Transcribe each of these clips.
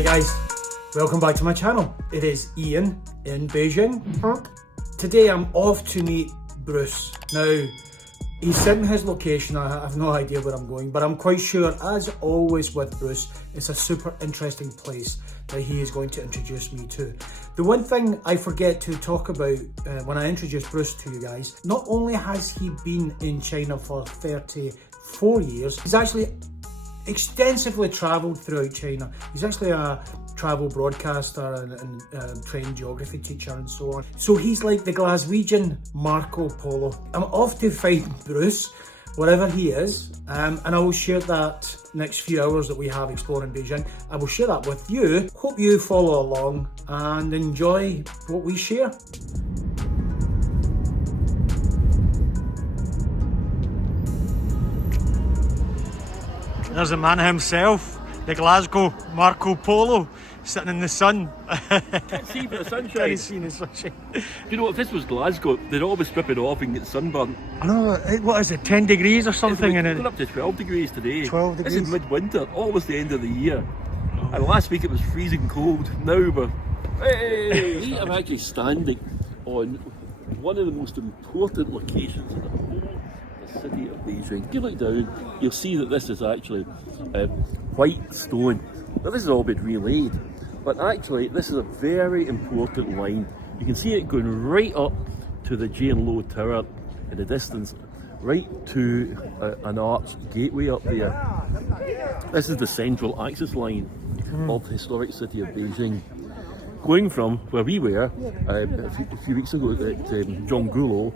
Hi guys, welcome back to my channel. It is Ian in Beijing. Today I'm off to meet Bruce. Now, he's sent me his location. I have no idea where I'm going, but I'm quite sure, as always with Bruce, it's a super interesting place that he is going to introduce me to. The one thing I forget to talk about when I introduce Bruce to you guys, not only has he been in China for 34 years, he's actually extensively travelled throughout China. He's actually a travel broadcaster and trained geography teacher and so on. So he's like the Glaswegian Marco Polo. I'm off to find Bruce, wherever he is, and I will share that next few hours that we have exploring Beijing. I will share that with you. Hope you follow along and enjoy what we share. There's the man himself, the Glasgow Marco Polo, sitting in the sun. Can't see for the sunshine. Can't see in the sunshine. You know, if this was Glasgow, they'd always strip it off and get sunburn. I know, what is it, 10 degrees or something? It's going up to 12 degrees today. 12 degrees? This is midwinter, almost the end of the year. Oh. And last week it was freezing cold. Now we're... Hey! I'm actually standing on one of the most important locations in the whole city of Beijing. If you look down, you'll see that this is actually white stone. Now this has all been relaid, but actually this is a very important line. You can see it going right up to the Jianlu Tower in the distance, right to an arched gateway up there. This is the central access line of the historic city of Beijing. Going from where we were a few weeks ago at Zhongguo,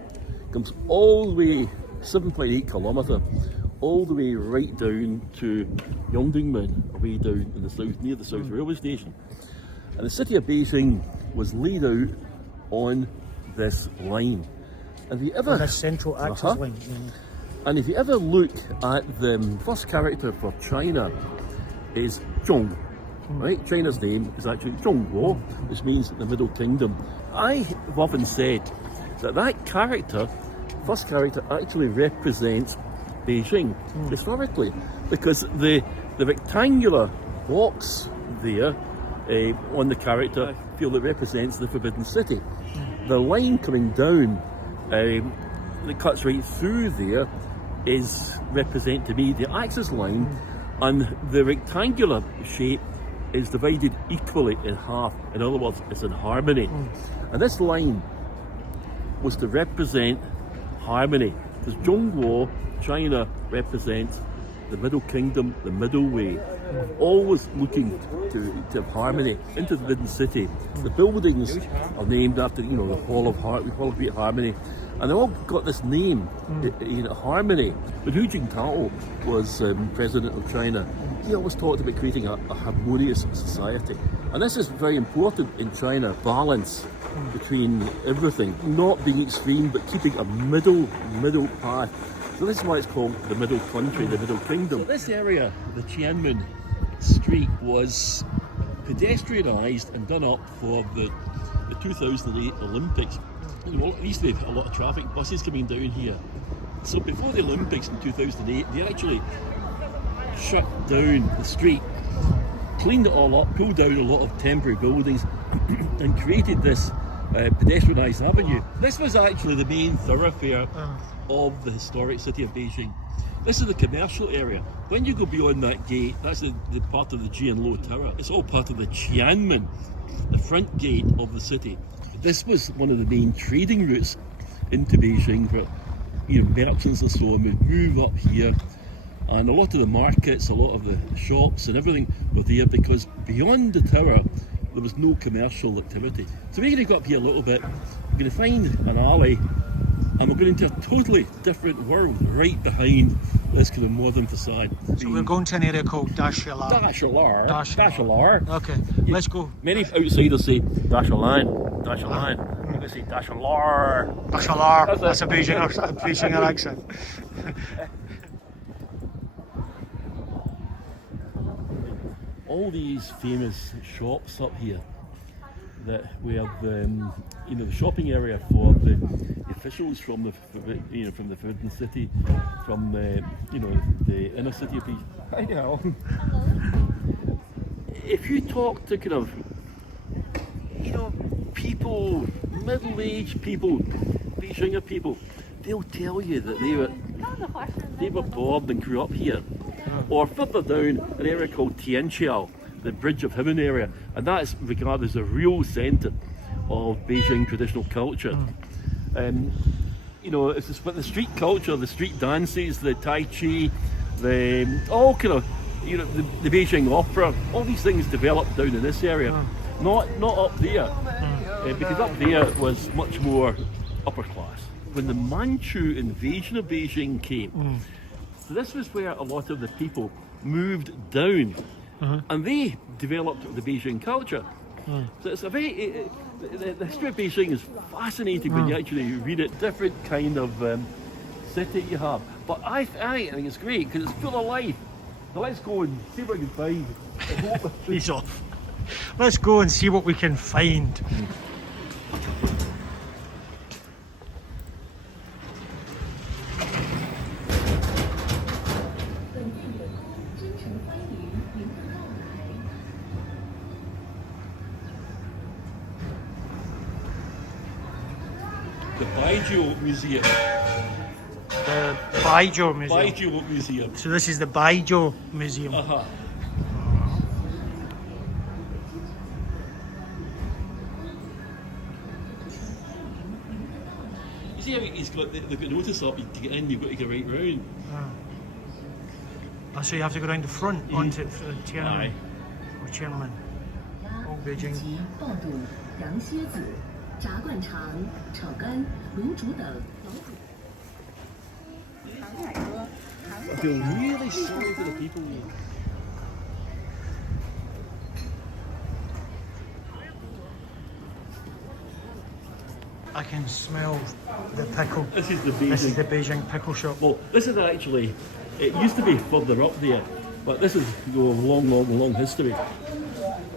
comes all the way 7.8 kilometre, all the way right down to Yongdongmen, way down in the south, near the South Railway Station. And the city of Beijing was laid out on this line. And if you ever, on a central access line. And if you ever look at the first character for China is Zhong, right? China's name is actually Zhongguo, which means the Middle Kingdom. I've often said that that character, first character, actually represents Beijing historically, because the rectangular box there on the character, I feel that represents the Forbidden City. The line coming down that cuts right through there is represent to me the axis line, and the rectangular shape is divided equally in half. In other words, it's in harmony. And this line was to represent harmony, because Zhongguo, China, represents the Middle Kingdom, the middle way, always looking to have harmony into the Forbidden City. The buildings are named after, you know, the Hall of Great Harmony, and they all got this name, harmony. When Hu Jintao was president of China, he always talked about creating a harmonious society, and this is very important in China, balance between everything, not being extreme but keeping a middle path. So this is why it's called the Middle Country, the Middle Kingdom. So this area, the Tiananmen Street, was pedestrianised and done up for the 2008 Olympics. You know, there used to be a lot of traffic, buses coming down here. So before the Olympics in 2008, they actually shut down the street, cleaned it all up, pulled down a lot of temporary buildings and created this pedestrianised avenue. This was actually the main thoroughfare of the historic city of Beijing. This is the commercial area. When you go beyond that gate, that's the part of the Jianlu Tower. It's all part of the Tiananmen, the front gate of the city. This was one of the main trading routes into Beijing, where merchants and so on would move up here, and a lot of the markets, a lot of the shops and everything were there, because beyond the tower there was no commercial activity. So we're going to go up here a little bit, we're going to find an alley, and we're going into a totally different world right behind this kind of modern facade. So we're going to an area called Dashalar. Dashalar. Okay, let's go. Many outsiders say Dashalan. I'm going to say Dashalar. Dashalar. That's a Beijing accent. All these famous shops up here that we have, the shopping area for the officials from the Forbidden City, from the inner city of Beijing. if you talk to kind of, people, middle-aged people, Beijing people, they'll tell you that they were born and grew up here. Or further down, an area called Tianqiao, the Bridge of Heaven area, and that is regarded as a real centre of Beijing traditional culture. It's just, but the street culture, the street dances, the Tai Chi, the Beijing opera, all these things developed down in this area, not up there, because up there was much more upper class. When the Manchu invasion of Beijing came, so this was where a lot of the people moved down, and they developed the Beijing culture. So it's a very, the history of Beijing is fascinating when you actually read it. Different kind of city you have, but I think it's great because it's full of life. So let's go and see what we can find. He's off. Let's go and see what we can find. The Baijiu Museum. The Baijiu Museum. Baijiu Museum. So this is the Baijiu Museum. You see how he's got, they've got notice up, to get in you've got to go right round. So you have to go around the front onto Tiananmen. Or Tiananmen. Oh, Beijing. I feel really sorry for the people here. I can smell the pickle. This is the Beijing pickle shop. Well, this is actually, it used to be further up there, but this is a long history.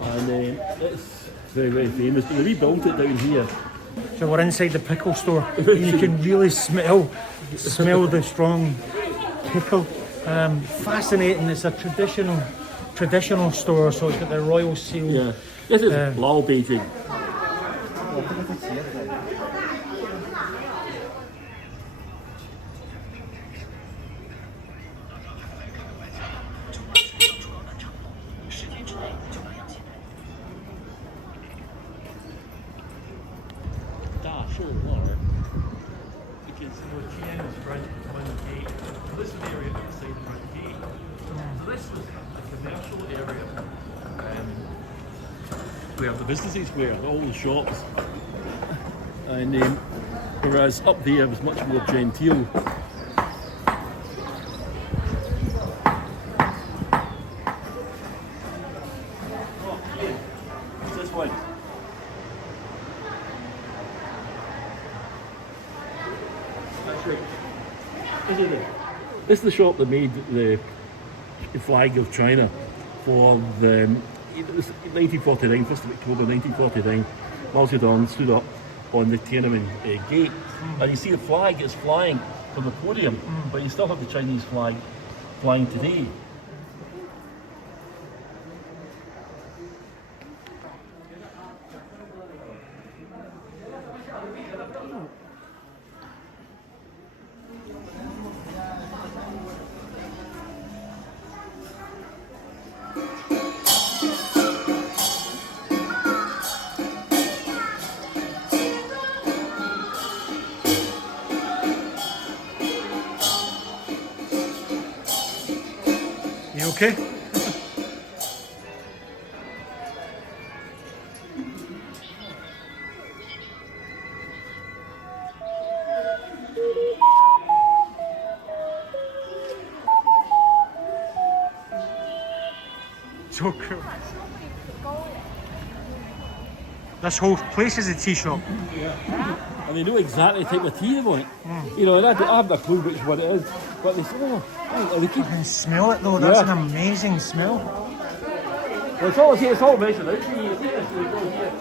And it's very, very famous. They rebuilt it down here. So we're inside the pickle store. You can really smell the strong pickle. Fascinating. It's a traditional store, so it's got the royal seal. Yeah, this is Lao Beijing. Because Tian's front gate. This is the area outside the front gate. So this was a commercial area where the businesses were, all the shops. And whereas up there was much more genteel. What's this one? This is the shop that made the flag of China for the 1949, 1st of October 1949. Mao Zedong stood up on the Tiananmen gate, and you see the flag is flying from the podium, but you still have the Chinese flag flying today. You okay? So cool. This whole place is a tea shop. And they know exactly the type of tea they want. You know, and I haven't a clue which one it is, but they say, oh, they keep... You can smell it though, that's an amazing smell. Well, it's all here, it's all measured out. See, you see this, we go here.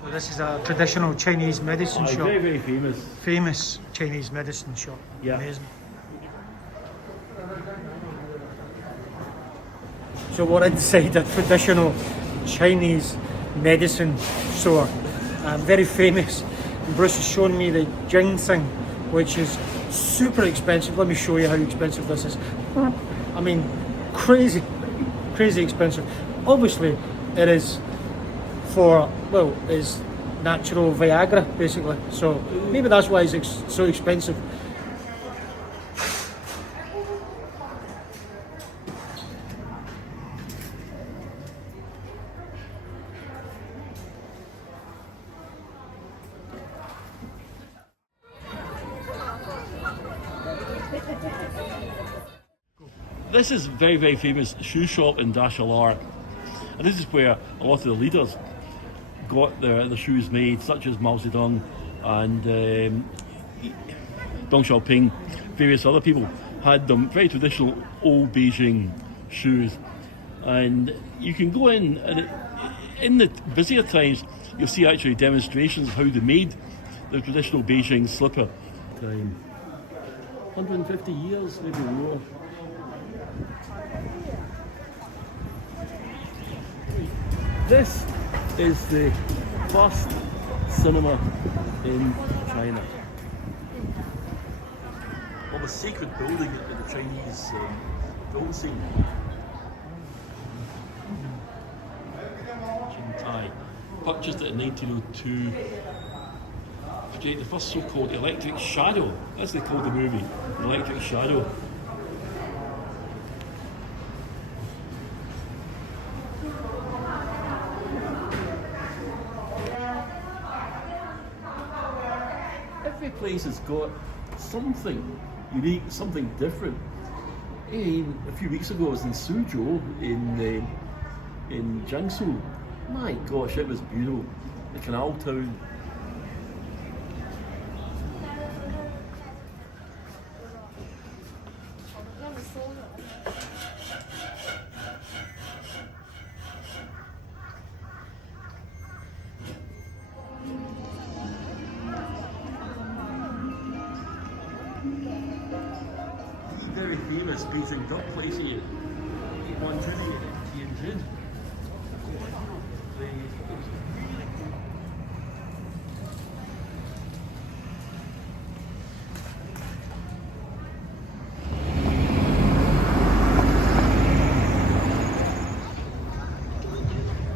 So this is a traditional Chinese medicine shop. Very, very famous. Famous Chinese medicine shop. Yeah. Amazing. So we're inside a traditional Chinese medicine store, very famous. And Bruce has shown me the ginseng, which is super expensive. Let me show you how expensive this is. I mean, crazy expensive. Obviously, it is for, well, is natural Viagra, basically. So maybe that's why it's so expensive. This is a very, very famous shoe shop in Dashalar, and this is where a lot of the leaders got their shoes made, such as Mao Zedong and Deng Xiaoping. Various other people had them, very traditional old Beijing shoes, and you can go in, and in the busier times you'll see actually demonstrations of how they made the traditional Beijing slipper. 150 years, maybe more. This is the first cinema in China. Well, the sacred building in the Chinese film scene. Qingtai. Purchased it in 1902 to create the first so-called electric shadow. As they called the movie, Electric Shadow. Every place has got something unique, something different. A few weeks ago I was in Suzhou in Jiangsu. My gosh, it was beautiful. The canal town. Very famous Beijing duck place here. One Tianjin.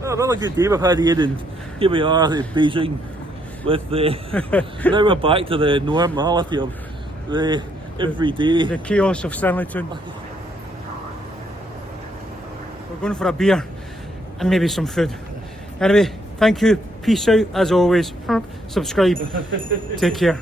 Oh, another good day we've had here, and here we are in Beijing with now we're back to the normality of the every day. The chaos of Stanleyton. We're going for a beer and maybe some food. Anyway, thank you. Peace out as always. Subscribe. Take care.